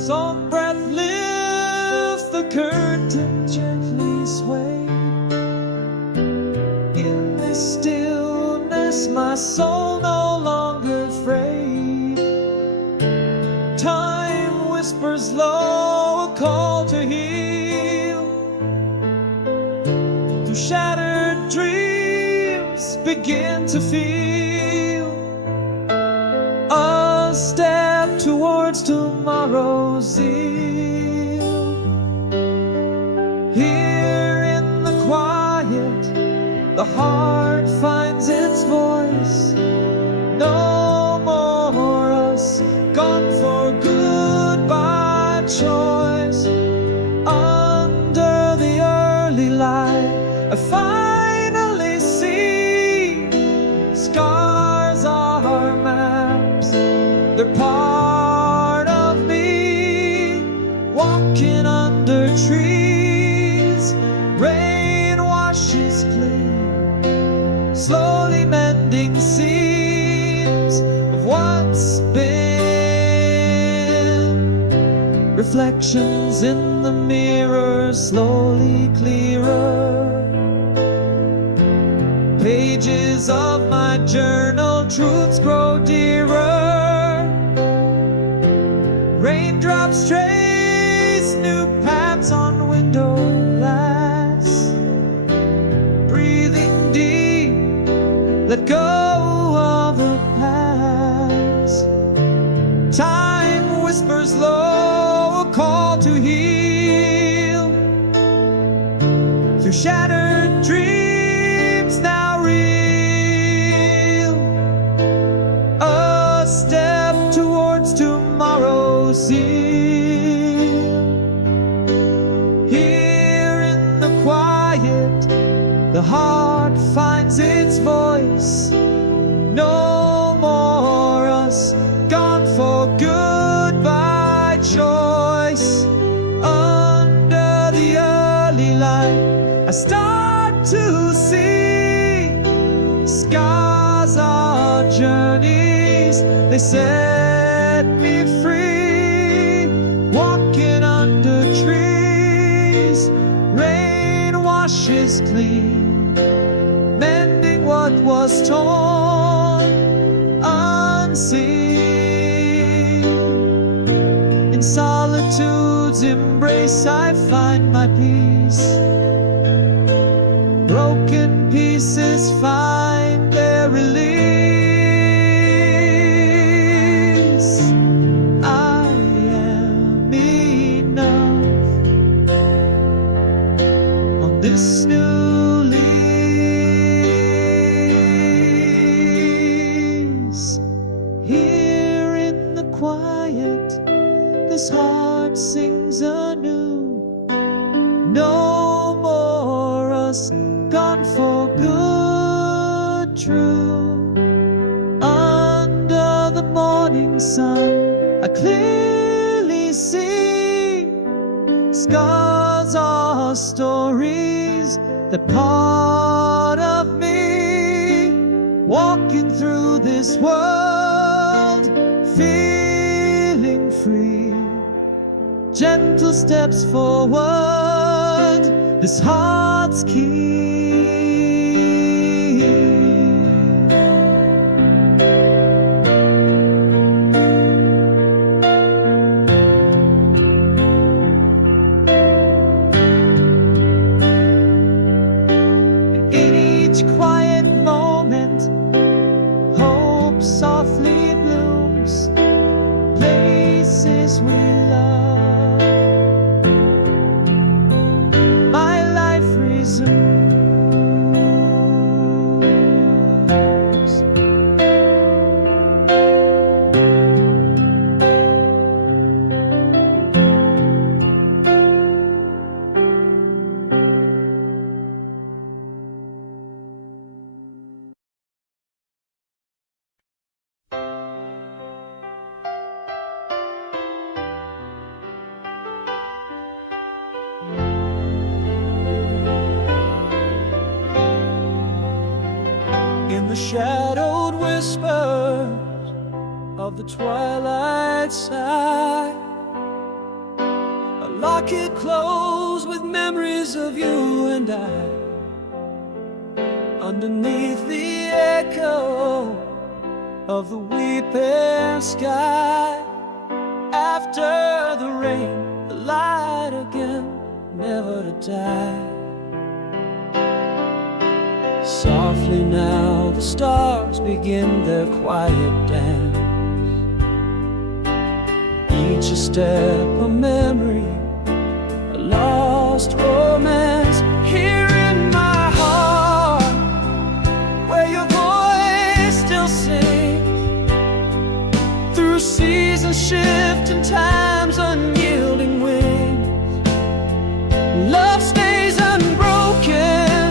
soft breath lifts the curtain, gently sway. In this stillness, my soul no longer afraid. Time whispers low, a call to heal. Through shattered dreams, begin to feel a step towards tomorrow's zeal. Here in the quiet, the heart finds its voice. No more us, gone for good by choice. Under the early light, I finally see scars are maps. They're part of me, walking under trees. Rain washes clean, slowly mending seams of what's been. Reflections in the mirror slowly clearer. Pages of my journal, truths grow dearer. Raindrops trace new paths on window glass. Breathing deep, let go of the past. Time whispers low, a call to heal. Through shattered dreams now real. A step towards tomorrow's zeal. Here in the quiet, the heart finds its voice. No more us, gone for good by choice. Under the early light, I start to see scars are journeys. They set me free, walking under trees. Rain washes clean, mending what was torn, unseen. In solitude's embrace, I find my peace. Broken pieces find their release. I am enough on this new lease. Here in the quiet, this heart sings anew. No more us, gone for good, true. Under the morning sun, I clearly see scars are stories that part of me. Walking through this world, feeling free. Gentle steps forward, this heart's key. In each quiet moment, hope softly blooms. Places we love, my life resumes. In the shadowed whispers of the twilight side, lock it close with memories of you and I. Underneath the echo of the weeping sky. After the rain, the light again, never to die. Softly now the stars begin their quiet dance. Each a step, a memory, a lost romance. Here in my heart, where your voice still sings, through seasons shift and time's unyielding wings. Love stays unbroken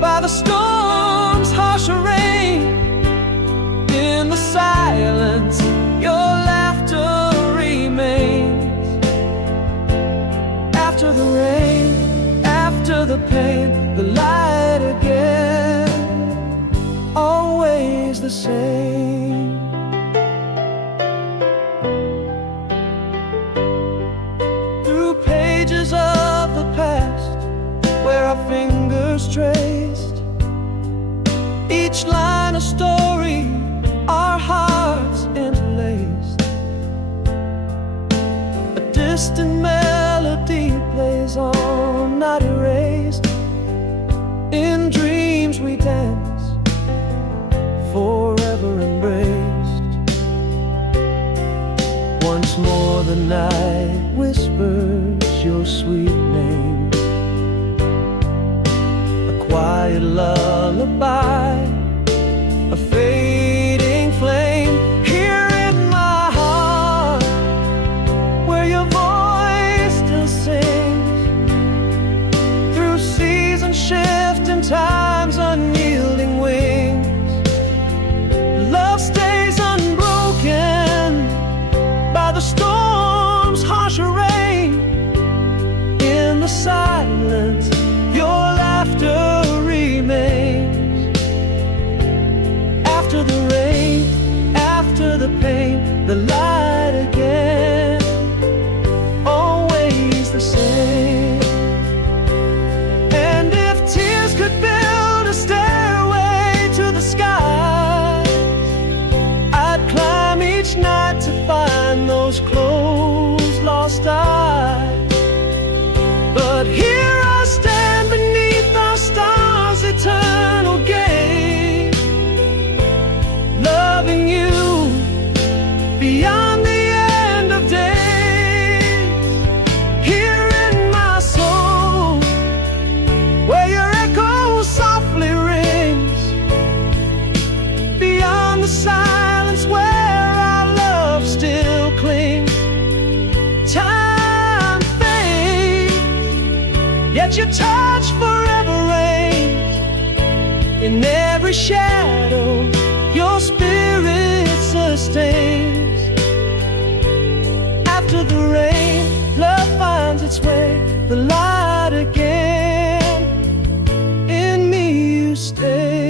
by the storm's harsh rain. In the silence, your laughter remains. After the rain, after the pain, the light again, always the same. Through pages of the past, where our fingers traced each line a story, our hearts interlaced. A distant melody plays on, not erased. In dreams we dance, forever embraced. Once more the night whispers your sweet name, a quiet lullaby, a fading flame. Here in my heart, where your voice still sings, through seasons shift and time's unyielding wings. Love stays unbroken by the storm's harsh rain. In the silence, your laughter remains. After the rain, after the pain, the light again, always the same. And if tears could build a stairway to the sky, I'd climb each night to find those closed, lost eyes. But here I stand beneath our stars' eternal gaze, loving you beyond the end of days. Here in my soul, where your echo softly rings, beyond the silence where our love still clings. Time fades, yet your touch forever reigns. In every shadow, your spirit sustains. After the rain, love finds its way, the light again, in me you stay.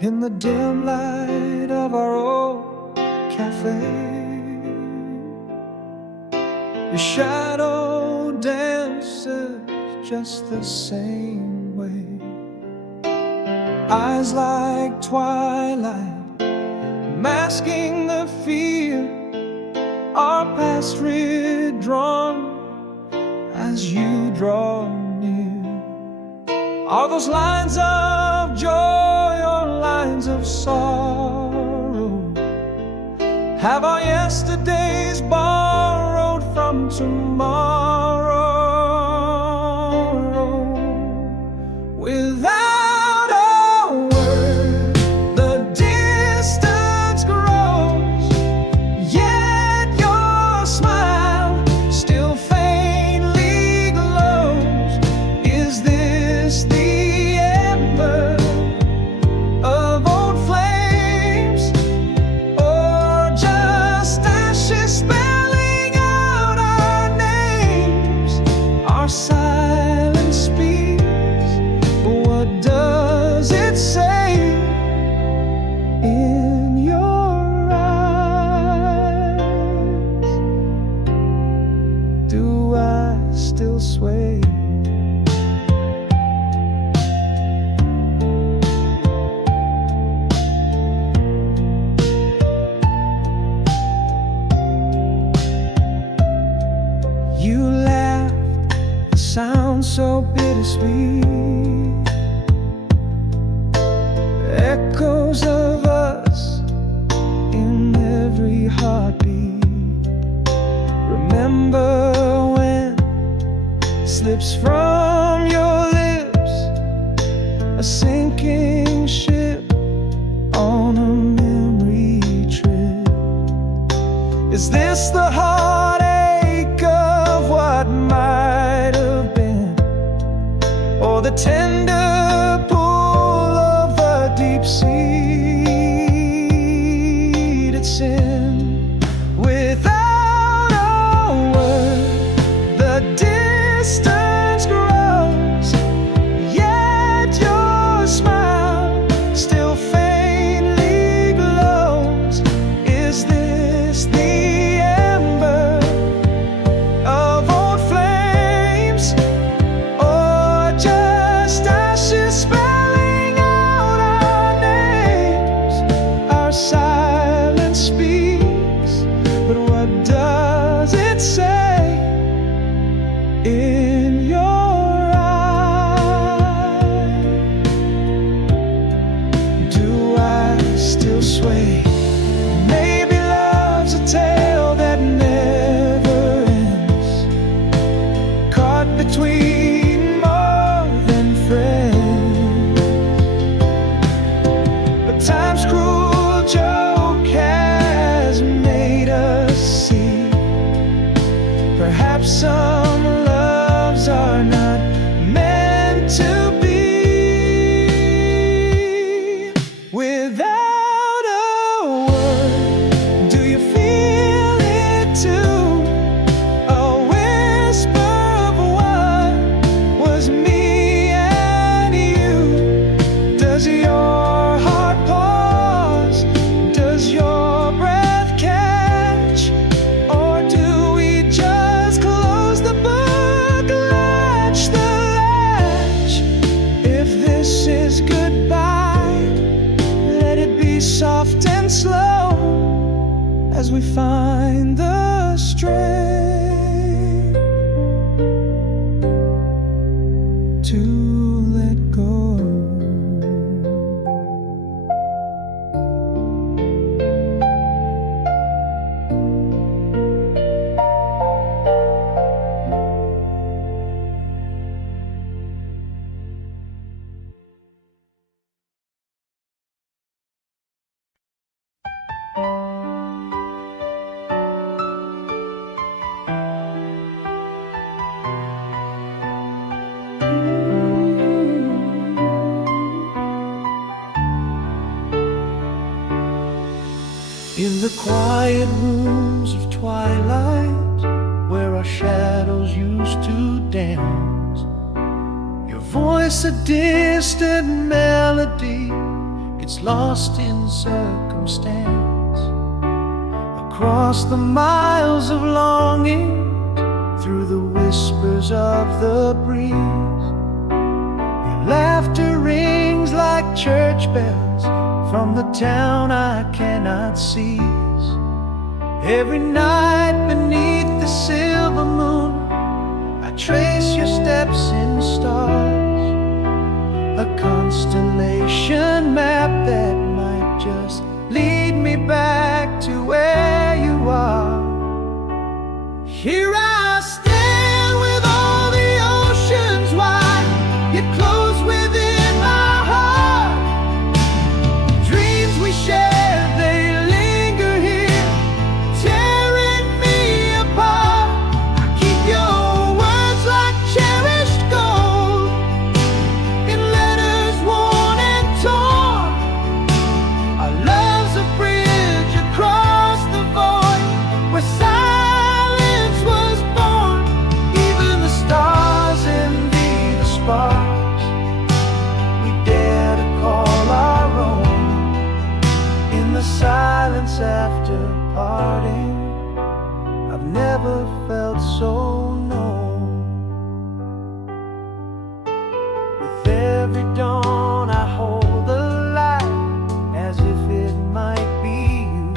In the dim light of our old cafe, your shadow dances just the same way. Eyes like twilight, masking the fear, our past redrawn as you draw near. Are those lines of joy or lines of sorrow? Have our yesterdays borrowed from tomorrow? Without a word, the distance grows, yet your smile You laughed, the sound so bittersweet, echoes of us in every heartbeat. Remember when it slips from your lips, a sinking ship on a memory trip. Is this the heartache of what might have been, or the tender pull of the deep-seated sin? Without a word, the distance grows, yet your smile still faintly glows. Is this the ember of old flames, or just ashes spelling out our names? Our silence speaks, but what does it say in your eyes? Do I still sway? Maybe love's a tale that never ends, caught between more than friends. But time's cruel joke has made us see, perhaps some loves are not meant to be. Without a word, do you feel it too? A whisper of what was me and you. Does your heart pause? Does your breath catch? Or do we just close the book, latch the latch? If this is goodbye, let it be soft and slow, as we find the strength to let go. In the quiet rooms of twilight, where our shadows used to dance, your voice a distant melody gets lost in circumstance. Across the miles of longing, through the whispers of the breeze, your laughter rings like church bells from the town I cannot seize. Every night beneath the silver moon, I trace your steps in stars, a constellation map that might just lead me back to where you are. Here I stand with all the oceans wide, yet close within my heart. Dreams we share, they linger here, tearing me apart. I keep your words like cherished gold, in letters worn and torn. Our love's a bridge across the void, where silence was born. Even the stars envy the sparks we dare to call our own. In the silence after parting, I've never felt so known. With every dawn I hold the light, as if it might be you.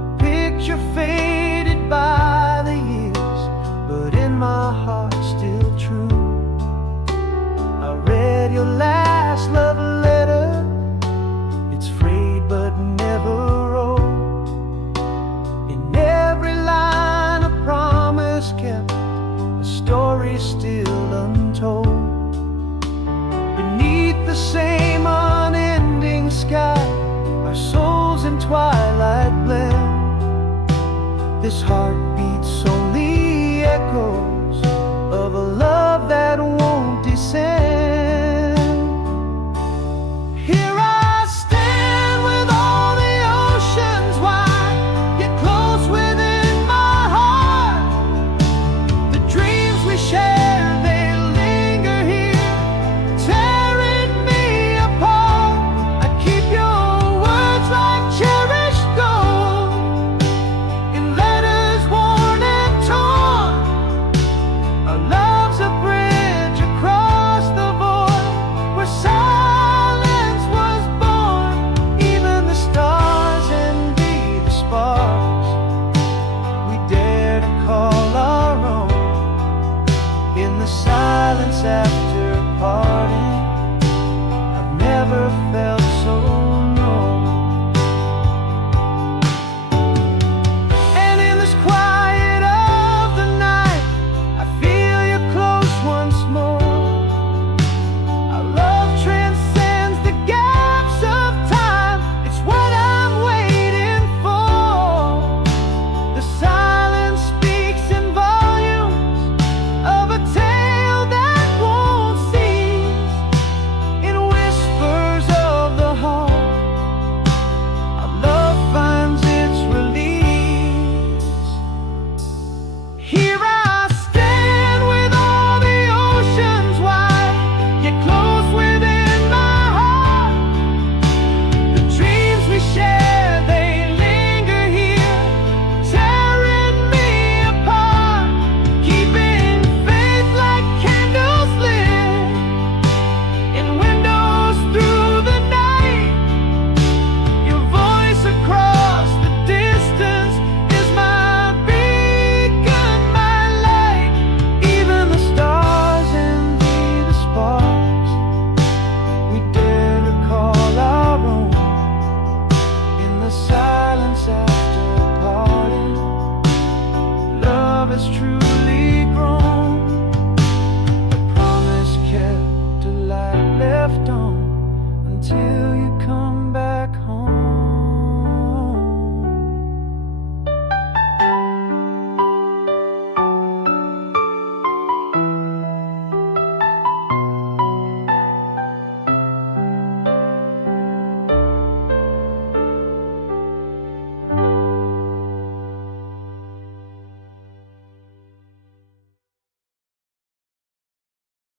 A picture faded by the years, This heart beats only